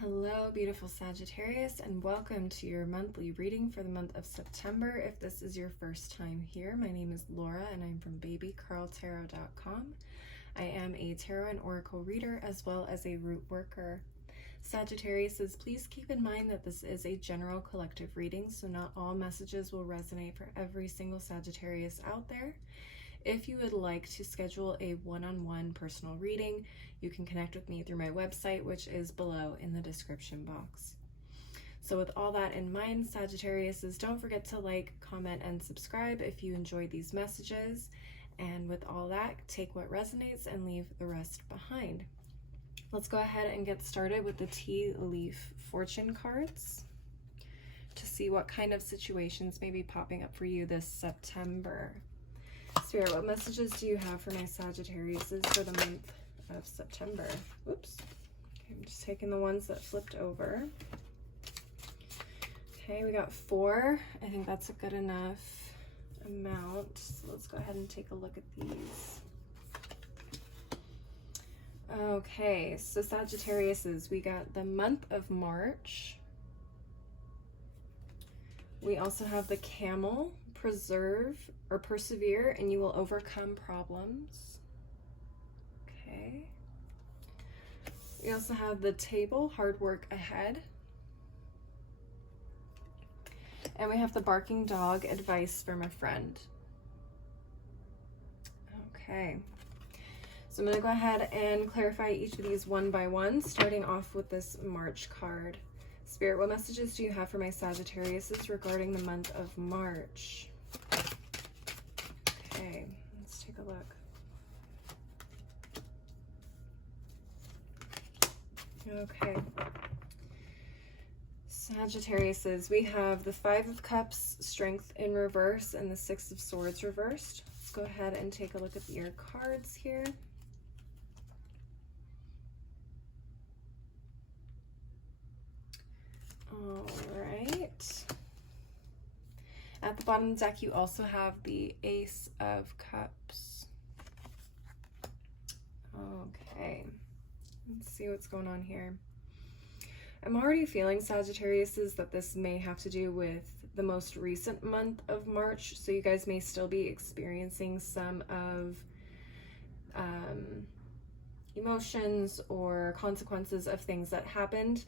Hello, beautiful Sagittarius, and welcome to your monthly reading for the month of September. If this is your first time here, my name is Laura, and I'm from babycarltarot.com. I am a tarot and oracle reader, as well as a root worker. Sagittarius, please keep in mind that this is a general collective reading, so not all messages will resonate for every single Sagittarius out there. If you would like to schedule a one-on-one personal reading, you can connect with me through my website, which is below in the description box. So with all that in mind, Sagittarius, don't forget to like, comment, and subscribe if you enjoyed these messages. And with all that, take what resonates and leave the rest behind. Let's go ahead and get started with the tea leaf fortune cards to see what kind of situations may be popping up for you this September. Spirit, what messages do you have for my Sagittarius for the month of September? Oops. Okay, I'm just taking the ones that flipped over. Okay, we got 4. I think that's a good enough amount. So let's go ahead and take a look at these. Okay, so Sagittarius, we got the month of March. We also have the Camel, preserve or persevere, and you will overcome problems. Okay. We also have the Table, hard work ahead. And we have the barking dog, advice from a friend. Okay. So I'm going to go ahead and clarify each of these one by one, starting off with this March card. Spirit, what messages do you have for my Sagittarius regarding the month of March? Okay, let's take a look. Okay. Sagittarius, we have the 5 of Cups, strength in reverse, and the 6 of Swords reversed. Let's go ahead and take a look at your cards here. All right. At the bottom of the deck, you also have the Ace of Cups. Okay. Let's see what's going on here. I'm already feeling, Sagittarius, that this may have to do with the most recent month of March. So you guys may still be experiencing some of emotions or consequences of things that happened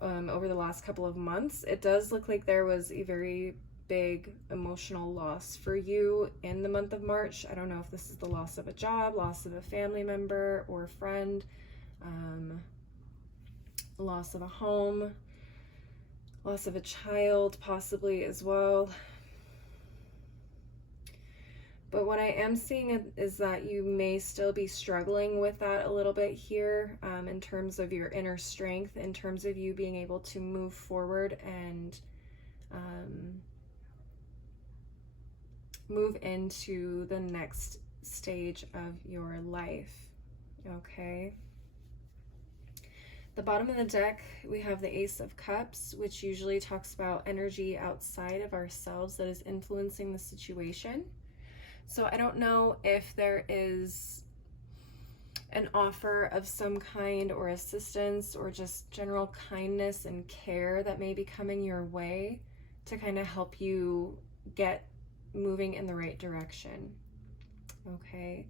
over the last couple of months. It does look like there was a very big emotional loss for you in the month of March. I don't know if this is the loss of a job, loss of a family member or friend, loss of a home, loss of a child possibly as well. But what I am seeing is that you may still be struggling with that a little bit here, in terms of your inner strength, in terms of you being able to move forward and move into the next stage of your life. Okay. The bottom of the deck, we have the Ace of Cups, which usually talks about energy outside of ourselves that is influencing the situation. So I don't know if there is an offer of some kind or assistance or just general kindness and care that may be coming your way to kind of help you get moving in the right direction. Okay.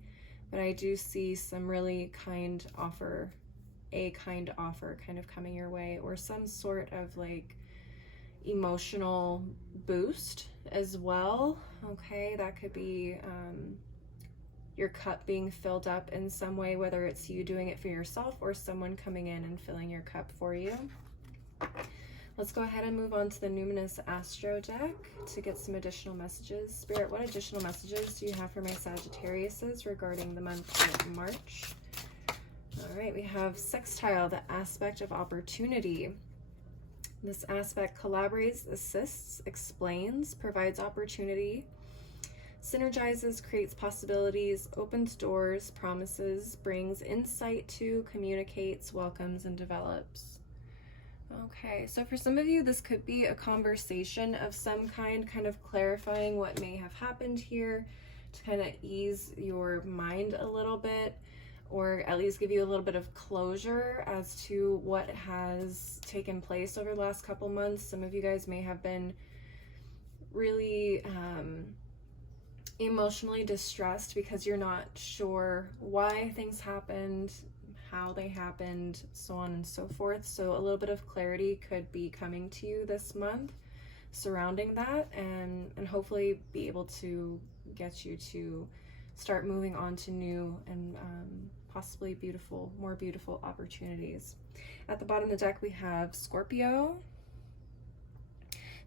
But I do see some really kind offer, a kind offer kind of coming your way, or some sort of like emotional boost as well. Okay, that could be your cup being filled up in some way, whether it's you doing it for yourself or someone coming in and filling your cup for you. Let's go ahead and move on to the Numinous Astro deck to get some additional messages. Spirit, what additional messages do you have for my Sagittariuses regarding the month of March? All right, we have Sextile, the aspect of opportunity. This aspect collaborates, assists, explains, provides opportunity, synergizes, creates possibilities, opens doors, promises, brings insight to, communicates, welcomes, and develops. Okay, so for some of you, this could be a conversation of some kind of clarifying what may have happened here to kind of ease your mind a little bit. or at least give you a little bit of closure as to what has taken place over the last couple months. Some of you guys may have been really emotionally distressed because you're not sure why things happened, how they happened, so on and so forth. So a little bit of clarity could be coming to you this month surrounding that, and hopefully be able to get you to start moving on to new and possibly more beautiful opportunities. At the bottom of the deck, we have Scorpio.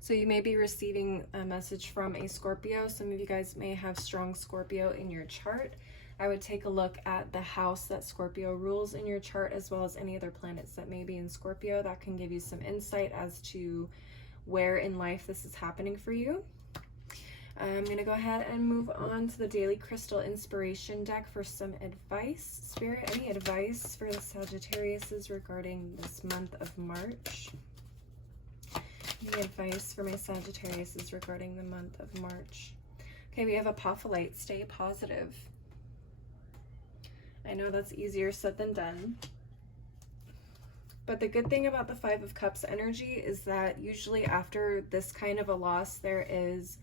So you may be receiving a message from a Scorpio. Some of you guys may have strong Scorpio in your chart. I would take a look at the house that Scorpio rules in your chart, as well as any other planets that may be in Scorpio. That can give you some insight as to where in life this is happening for you. I'm going to go ahead and move on to the Daily Crystal Inspiration deck for some advice. Spirit, any advice for the Sagittariuses regarding this month of March? Any advice for my Sagittariuses regarding the month of March? Okay, we have Apophyllite. Stay positive. I know that's easier said than done. But the good thing about the Five of Cups energy is that usually after this kind of a loss, there is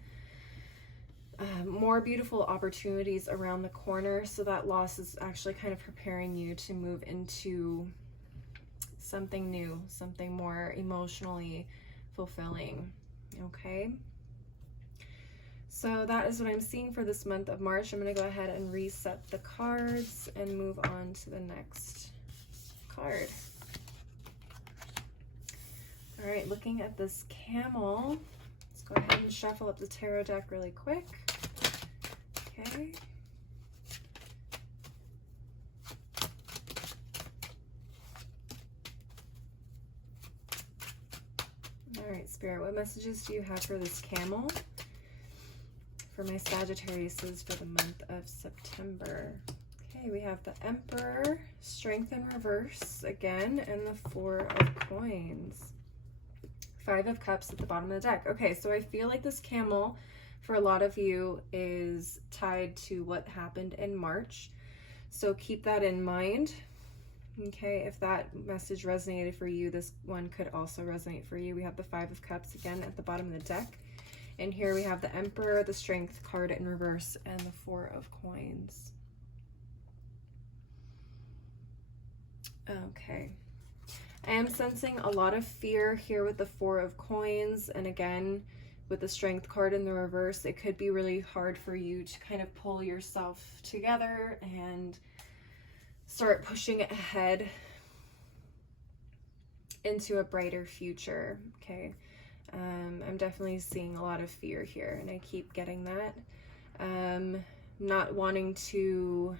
more beautiful opportunities around the corner. So that loss is actually kind of preparing you to move into something new, something more emotionally fulfilling. Okay. So that is what I'm seeing for this month of March. I'm going to go ahead and reset the cards and move on to the next card. All right, looking at this camel, let's go ahead and shuffle up the tarot deck really quick. Okay. All right, Spirit, what messages do you have for this camel? For my Sagittariuses for the month of September. Okay, we have the Emperor, Strength in reverse again, and the Four of Coins. Five of Cups at the bottom of the deck. Okay, so I feel like this camel for a lot of you is tied to what happened in March. So keep that in mind. Okay, if that message resonated for you, this one could also resonate for you. We have the Five of Cups again at the bottom of the deck. And here we have the Emperor, the Strength card in reverse, and the Four of Coins. Okay. I am sensing a lot of fear here with the Four of Coins. And again, with the Strength card in the reverse, it could be really hard for you to kind of pull yourself together and start pushing ahead into a brighter future. Okay. I'm definitely seeing a lot of fear here, and I keep getting that. Not wanting to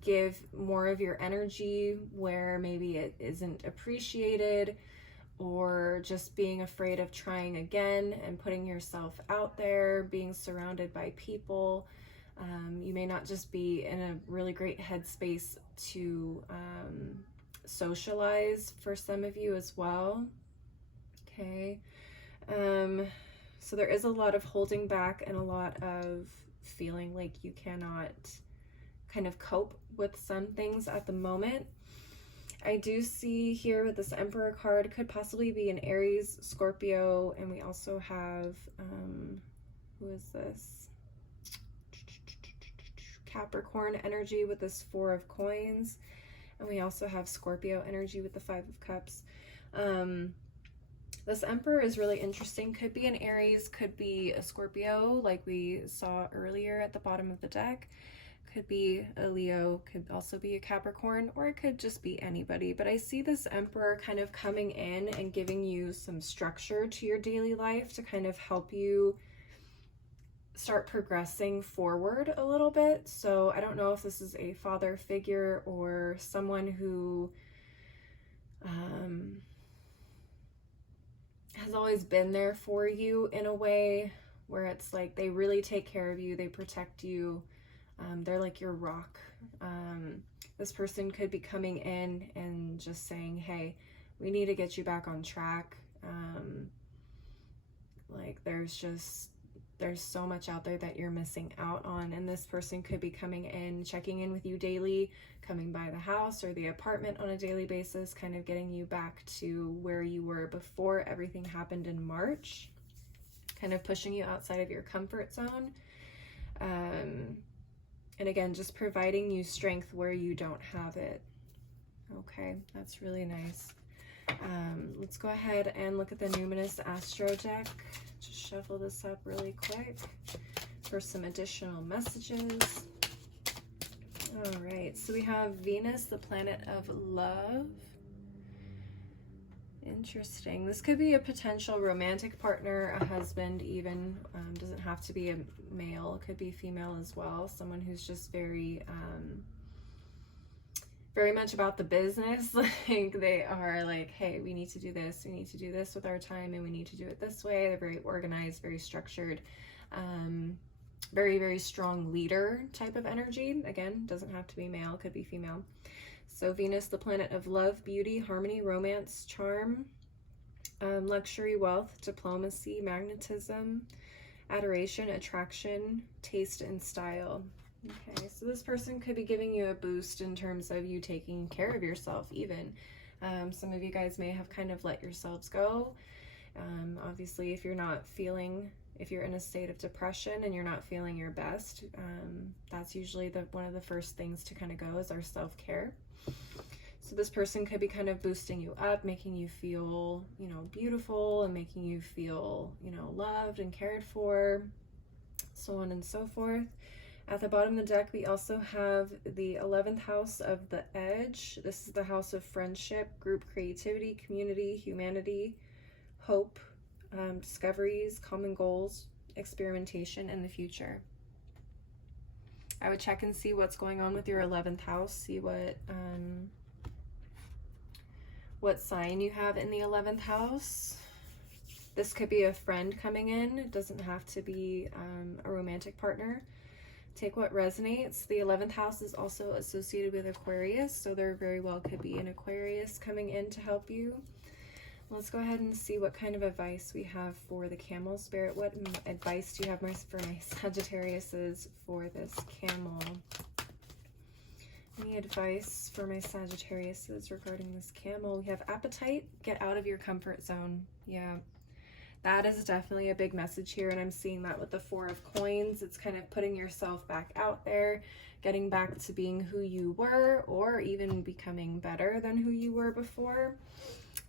give more of your energy where maybe it isn't appreciated, or just being afraid of trying again and putting yourself out there, being surrounded by people. You may not just be in a really great headspace to socialize for some of you as well. Okay. So there is a lot of holding back and a lot of feeling like you cannot kind of cope with some things at the moment. I do see here with this Emperor card, could possibly be an Aries, Scorpio, and we also have, who is this? Capricorn energy with this Four of Coins. And we also have Scorpio energy with the Five of Cups. This Emperor is really interesting. Could be an Aries, could be a Scorpio, like we saw earlier at the bottom of the deck. Could be a Leo, could also be a Capricorn, or it could just be anybody. But I see this Emperor kind of coming in and giving you some structure to your daily life to kind of help you start progressing forward a little bit. So I don't know if this is a father figure or someone who has always been there for you in a way where it's like they really take care of you, they protect you, they're like your rock. This person could be coming in and just saying, hey, we need to get you back on track. Like there's There's so much out there that you're missing out on, and this person could be coming in, checking in with you daily, coming by the house or the apartment on a daily basis, kind of getting you back to where you were before everything happened in March, kind of pushing you outside of your comfort zone. And again, just providing you strength where you don't have it. Okay, that's really nice. Let's go ahead and look at the Numinous Astro deck. Just shuffle this up really quick for some additional messages. All right, so we have Venus, the planet of love. Interesting. This could be a potential romantic partner, a husband even. Doesn't have to be a male. It could be female as well. Someone who's just very much about the business. Like they are like, hey, we need to do this. We need to do this with our time, and we need to do it this way. They're very organized, very structured, very, very strong leader type of energy. Again, doesn't have to be male. Could be female. So Venus, the planet of love, beauty, harmony, romance, charm, luxury, wealth, diplomacy, magnetism, adoration, attraction, taste, and style. Okay, so this person could be giving you a boost in terms of you taking care of yourself even. Some of you guys may have kind of let yourselves go. Obviously, if you're in a state of depression and you're not feeling your best, that's usually one of the first things to kind of go is our self-care. So this person could be kind of boosting you up, making you feel, beautiful, and making you feel, loved and cared for, so on and so forth. At the bottom of the deck, we also have the 11th house of the Edge. This is the house of friendship, group creativity, community, humanity, hope, discoveries, common goals, experimentation, and the future. I would check and see what's going on with your 11th house, see what sign you have in the 11th house. This could be a friend coming in. It doesn't have to be a romantic partner. Take what resonates. The 11th house is also associated with Aquarius, so there very well could be an Aquarius coming in to help you. Let's go ahead and see what kind of advice we have for the camel spirit. What advice do you have for my Sagittariuses for this camel? Any advice for my Sagittariuses regarding this camel? We have appetite. Get out of your comfort zone. Yeah, that is definitely a big message here, and I'm seeing that with the 4 of coins. It's kind of putting yourself back out there, getting back to being who you were, or even becoming better than who you were before.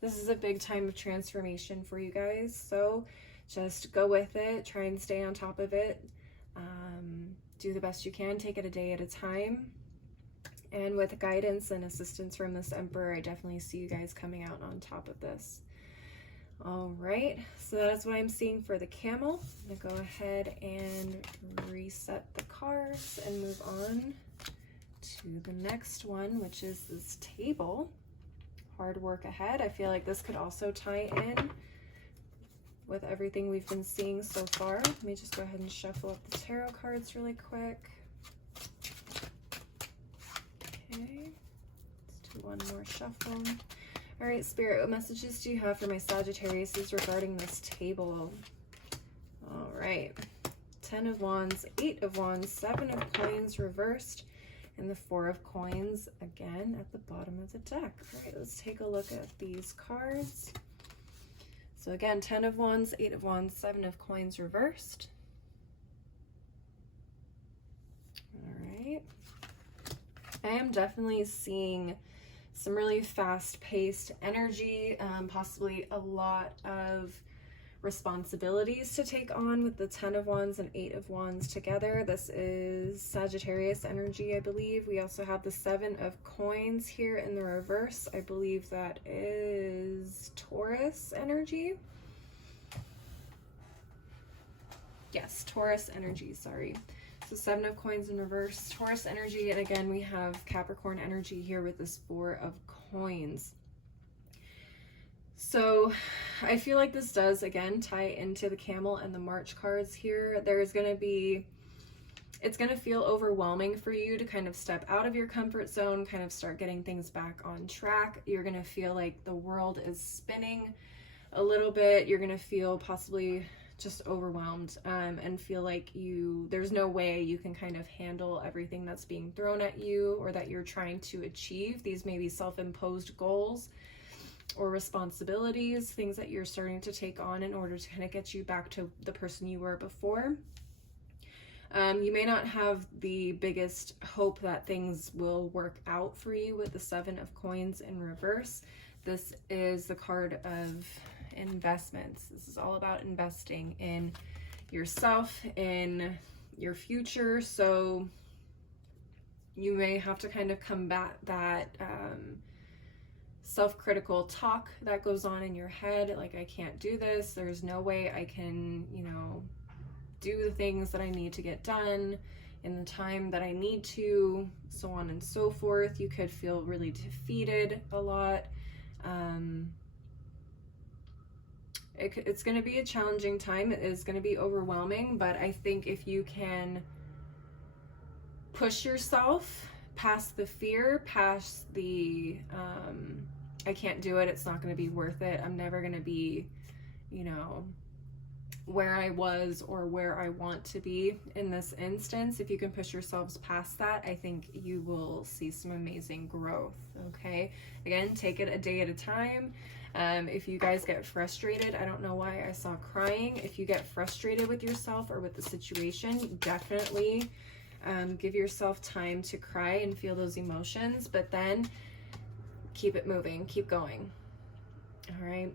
This is a big time of transformation for you guys, so just go with it. Try and stay on top of it. Do the best you can. Take it a day at a time. And with guidance and assistance from this Emperor, I definitely see you guys coming out on top of this. All right, so that's what I'm seeing for the camel. I'm gonna go ahead and reset the cards and move on to the next one, which is this table. Hard work ahead. I feel like this could also tie in with everything we've been seeing so far. Let me just go ahead and shuffle up the tarot cards really quick. Okay, let's do one more shuffle. All right, Spirit, what messages do you have for my Sagittariuses regarding this table? All right, 10 of Wands, 8 of Wands, 7 of Coins reversed, and the 4 of Coins again at the bottom of the deck. All right, let's take a look at these cards. So again, 10 of Wands, 8 of Wands, 7 of Coins reversed. All right. I am definitely seeing some really fast-paced energy, possibly a lot of responsibilities to take on with the 10 of Wands and 8 of Wands together. This is Sagittarius energy, I believe. We also have the 7 of Coins here in the reverse. I believe that is Taurus energy. Yes, Taurus energy, sorry. So 7 of Coins in reverse, Taurus energy, and again we have Capricorn energy here with this 4 of Coins. So I feel like this does again tie into the Camel and the March cards here. There's going to be, it's going to feel overwhelming for you to kind of step out of your comfort zone, kind of start getting things back on track. You're going to feel like the world is spinning a little bit. You're going to feel possibly just overwhelmed, and feel like there's no way you can kind of handle everything that's being thrown at you or that you're trying to achieve. These may be self-imposed goals or responsibilities, things that you're starting to take on in order to kind of get you back to the person you were before. You may not have the biggest hope that things will work out for you with the 7 of Coins in reverse. This is the card of investments. This is all about investing in yourself, in your future. So you may have to kind of combat that self-critical talk that goes on in your head, like, I can't do this, there's no way I can, do the things that I need to get done in the time that I need to, so on and so forth. You could feel really defeated a lot. It's going to be a challenging time. It is going to be overwhelming, but I think if you can push yourself past the fear, past the I can't do it, it's not going to be worth it, I'm never going to be, where I was or where I want to be in this instance, if you can push yourselves past that, I think you will see some amazing growth. Okay, again, take it a day at a time. If you guys get frustrated, I don't know why I saw crying. If you get frustrated with yourself or with the situation, definitely give yourself time to cry and feel those emotions, but then keep it moving, keep going. All right.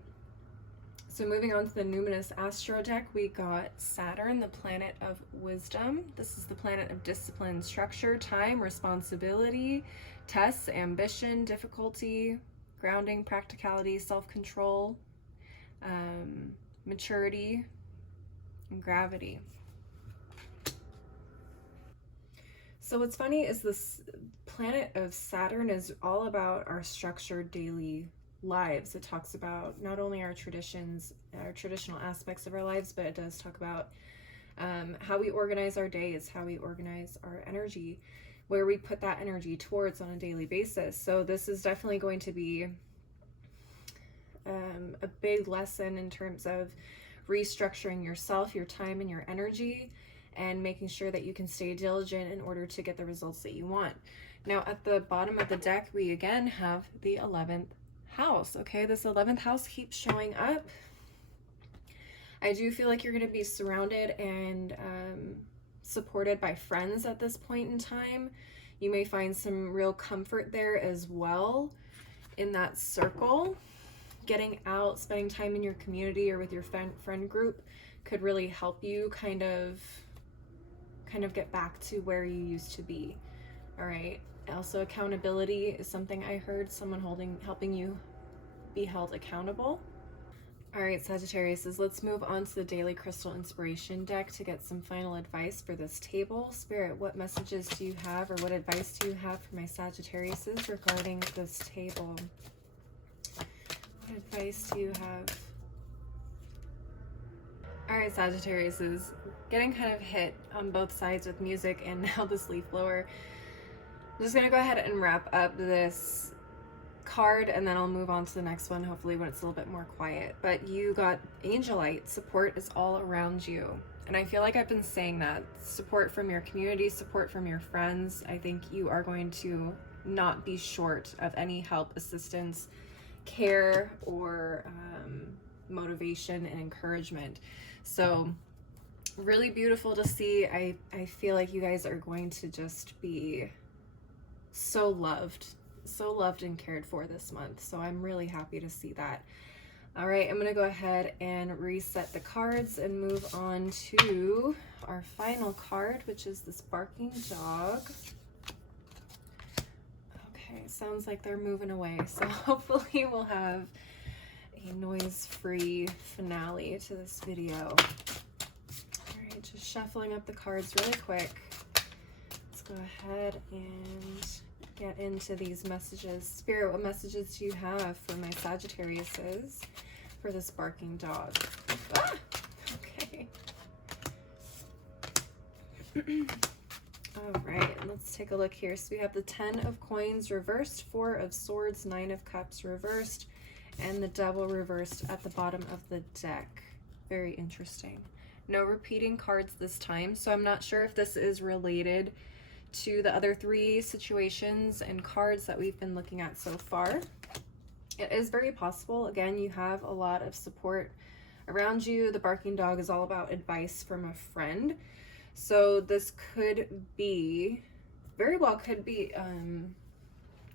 So moving on to the Numinous Astro deck, we got Saturn, the planet of wisdom. This is the planet of discipline, structure, time, responsibility, tests, ambition, difficulty, grounding, practicality, self-control, maturity, and gravity. So what's funny is this planet of Saturn is all about our structured daily lives. It talks about not only our traditions, our traditional aspects of our lives, but it does talk about how we organize our days, how we organize our energy, where we put that energy towards on a daily basis. So this is definitely going to be a big lesson in terms of restructuring yourself, your time, and your energy, and making sure that you can stay diligent in order to get the results that you want. Now, at the bottom of the deck, we again have the 11th house. Okay, this 11th house keeps showing up. I do feel like you're going to be surrounded and supported by friends at this point in time. You may find some real comfort there as well in that circle. Getting out, spending time in your community or with your friend group could really help you kind of get back to where you used to be. All right. Also, accountability is something I heard, someone helping you be held accountable. All right, Sagittarius, let's move on to the Daily Crystal Inspiration deck to get some final advice for this table. Spirit, what messages do you have, or what advice do you have for my Sagittariuses regarding this table? What advice do you have? All right, Sagittariuses, getting kind of hit on both sides with music and now this leaf blower. I'm just gonna go ahead and wrap up this card and then I'll move on to the next one, hopefully when it's a little bit more quiet. But you got Angelite. Support is all around you. And I feel like I've been saying that. Support from your community, support from your friends. I think you are going to not be short of any help, assistance, care, or motivation and encouragement. So really beautiful to see. I feel like you guys are going to just be so loved and cared for this month. So I'm really happy to see that. All right, I'm gonna go ahead and reset the cards and move on to our final card, which is this barking dog. Okay, sounds like they're moving away. So hopefully we'll have a noise-free finale to this video. All right, just shuffling up the cards really quick. Let's go ahead and get into these messages. Spirit, what messages do you have for my Sagittariuses for this barking dog? Ah! Okay. All right, let's take a look here. So we have the 10 of Coins reversed, 4 of Swords, 9 of Cups reversed, and the Devil reversed at the bottom of the deck. Very interesting. No repeating cards this time, so I'm not sure if this is related to the other 3 situations and cards that we've been looking at so far. It is very possible. Again, you have a lot of support around you. The barking dog is all about advice from a friend. So this could be, very well could be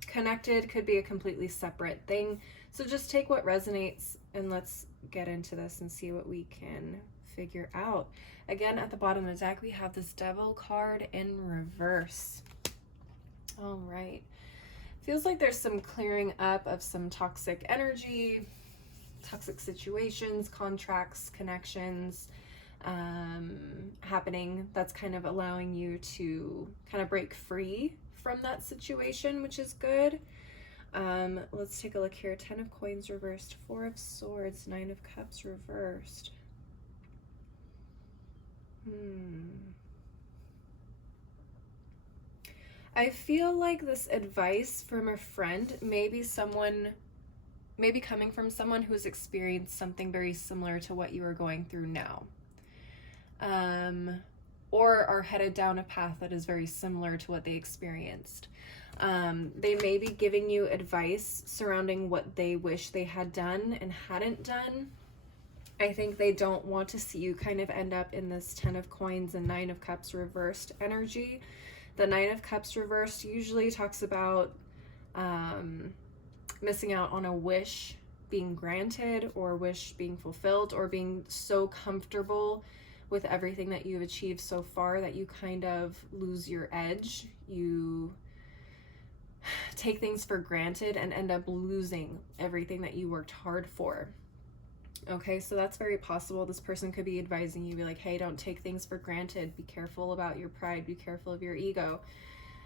connected, could be a completely separate thing. So just take what resonates and let's get into this and see what we can figure out. Again, at the bottom of the deck, we have this Devil card in reverse. All right. Feels like there's some clearing up of some toxic energy, toxic situations, contracts, connections happening. That's kind of allowing you to kind of break free from that situation, which is good. Let's take a look here. 10 of Coins reversed, 4 of Swords, 9 of Cups reversed. I feel like this advice from a friend, maybe coming from someone who's experienced something very similar to what you are going through now. Or are headed down a path that is very similar to what they experienced. They may be giving you advice surrounding what they wish they had done and hadn't done. I think they don't want to see you kind of end up in this 10 of Coins and 9 of Cups reversed energy. The 9 of Cups reversed usually talks about missing out on a wish being granted, or wish being fulfilled, or being so comfortable with everything that you've achieved so far that you kind of lose your edge. You take things for granted and end up losing everything that you worked hard for. Okay, so that's very possible. This person could be advising you, be like, hey, don't take things for granted. Be careful about your pride. Be careful of your ego.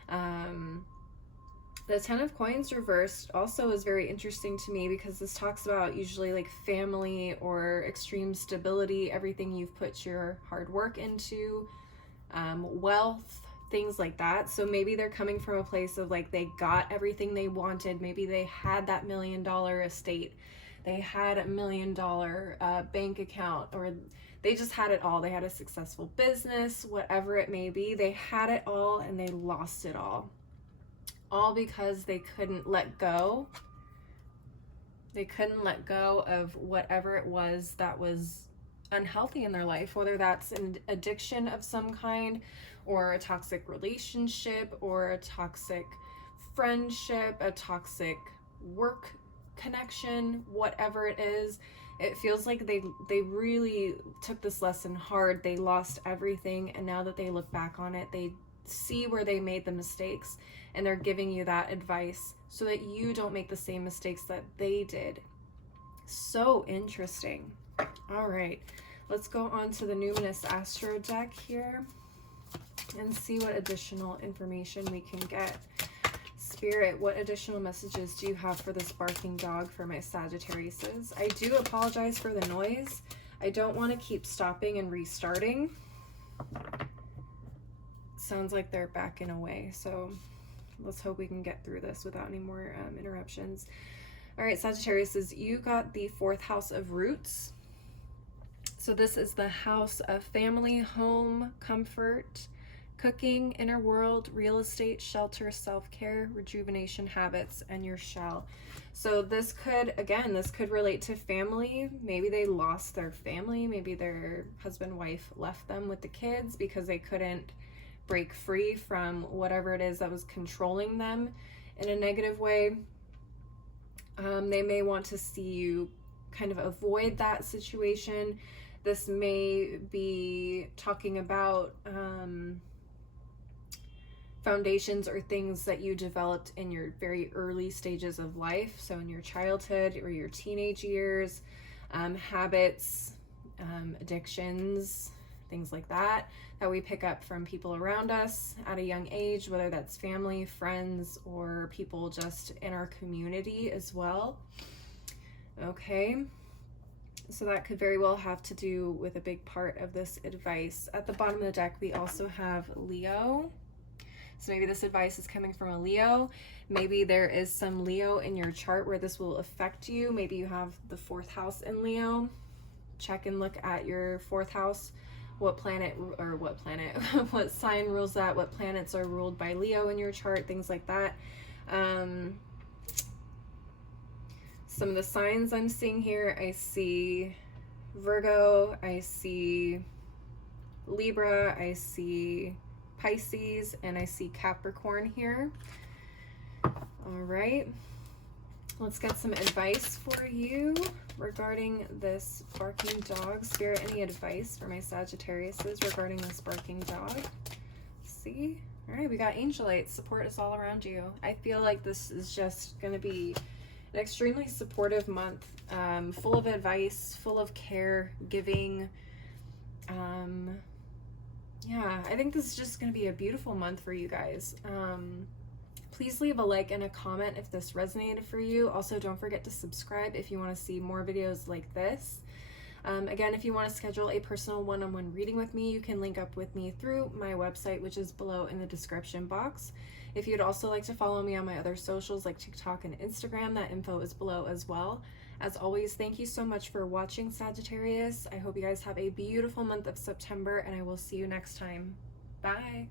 The 10 of Coins reversed also is very interesting to me because this talks about usually like family or extreme stability, everything you've put your hard work into, wealth, things like that. So maybe they're coming from a place of like they got everything they wanted. Maybe they had that $1 million estate. They had $1 million bank account, or they just had it all. They had a successful business, whatever it may be. They had it all and they lost it all because they couldn't let go. They couldn't let go of whatever it was that was unhealthy in their life, whether that's an addiction of some kind, or a toxic relationship, or a toxic friendship, a toxic work connection, whatever it is. It feels like they really took this lesson hard. They lost everything, and now that they look back on it, they see where they made the mistakes, and they're giving you that advice so that you don't make the same mistakes that they did. So interesting. All right, let's go on to the Numinous Astro deck here and see what additional information we can get. Spirit, what additional messages do you have for this barking dog for my Sagittariuses? I do apologize for the noise. I don't want to keep stopping and restarting. Sounds like they're backing away, so let's hope we can get through this without any more interruptions. All right, Sagittariuses, you got the 4th house of Roots. So this is the house of family, home, comfort, cooking, inner world, real estate, shelter, self-care, rejuvenation, habits, and your shell. So this could, again, this could relate to family. Maybe they lost their family. Maybe their husband, wife left them with the kids because they couldn't break free from whatever it is that was controlling them in a negative way. They may want to see you kind of avoid that situation. This may be talking about foundations or things that you developed in your very early stages of life. So in your childhood or your teenage years, habits, addictions, things like that we pick up from people around us at a young age, whether that's family, friends, or people just in our community as well. Okay, so that could very well have to do with a big part of this advice. At the bottom of the deck, we also have Leo. So maybe this advice is coming from a Leo. Maybe there is some Leo in your chart where this will affect you. Maybe you have the 4th house in Leo. check and look at your 4th house, what sign rules that, what planets are ruled by Leo in your chart, things like that. Some of the signs I'm seeing here, I see Virgo, I see Libra, I see Pisces, and I see Capricorn here. All right, let's get some advice for you regarding this barking dog. Spirit, any advice for my Sagittariuses regarding this barking dog? See? All right, we got Angelites. Support is all around you. I feel like this is just going to be an extremely supportive month, full of advice, full of care, giving. Yeah, I think this is just going to be a beautiful month for you guys. Please leave a like and a comment if this resonated for you. Also, don't forget to subscribe if you want to see more videos like this. Again, if you want to schedule a personal one-on-one reading with me, you can link up with me through my website, which is below in the description box. If you'd also like to follow me on my other socials like TikTok and Instagram, that info is below as well. As always, thank you so much for watching, Sagittarius. I hope you guys have a beautiful month of September, and I will see you next time. Bye.